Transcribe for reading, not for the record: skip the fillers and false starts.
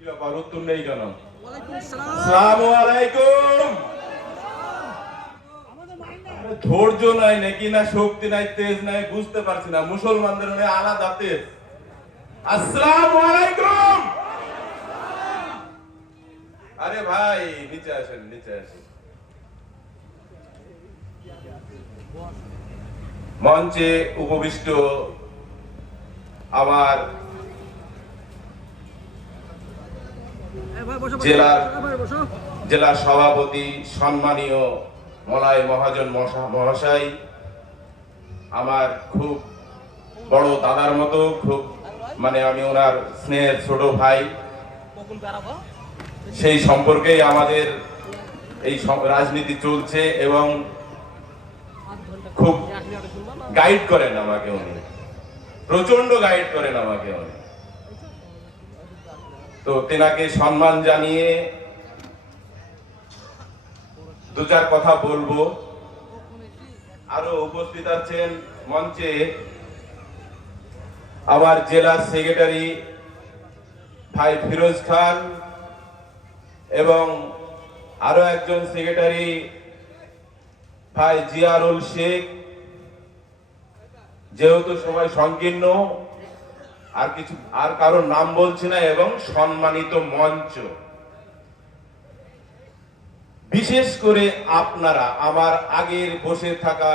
কি ব্যাপার উত্তর নেই কেন? আসসালামু আলাইকুম। ধৈর্য নাই নাকি না শক্তি নাই তেজ নাই বুঝতে পারছি না। মুসলমানদের আলাদা তেজ। আসসালামু আলাইকুম। আরে ভাই নিচে আসেন, নিচে আসেন। মঞ্চে উপবিষ্ট আমার জেলার সভাপতি সম্মানীয় মলয় মহাজন মহাশয়, আমার খুব বড় দাদার মতো, খুব আমি ওনার স্নেহের ছোট ভাই, সেই সম্পর্কেই আমাদের এই রাজনীতি চলছে এবং খুব গাইড করেন আমাকে উনি, প্রচন্ড গাইড করেন আমাকে উনি। তো তেনাকে সম্মান জানিয়ে দু চার কথা বলবো। আরো উপস্থিত আছেন মঞ্চে আমার জেলা সেক্রেটারি ভাই ফিরোজ খান এবং আরো একজন সেক্রেটারি ভাই জিয়ারুল শেখ। যেহেতু সময় সংকীর্ণ, আর কারোর নাম বলছি না, এবং সম্মানিত মঞ্চ, বিশেষ করে আপনারা আমার আগের বসে থাকা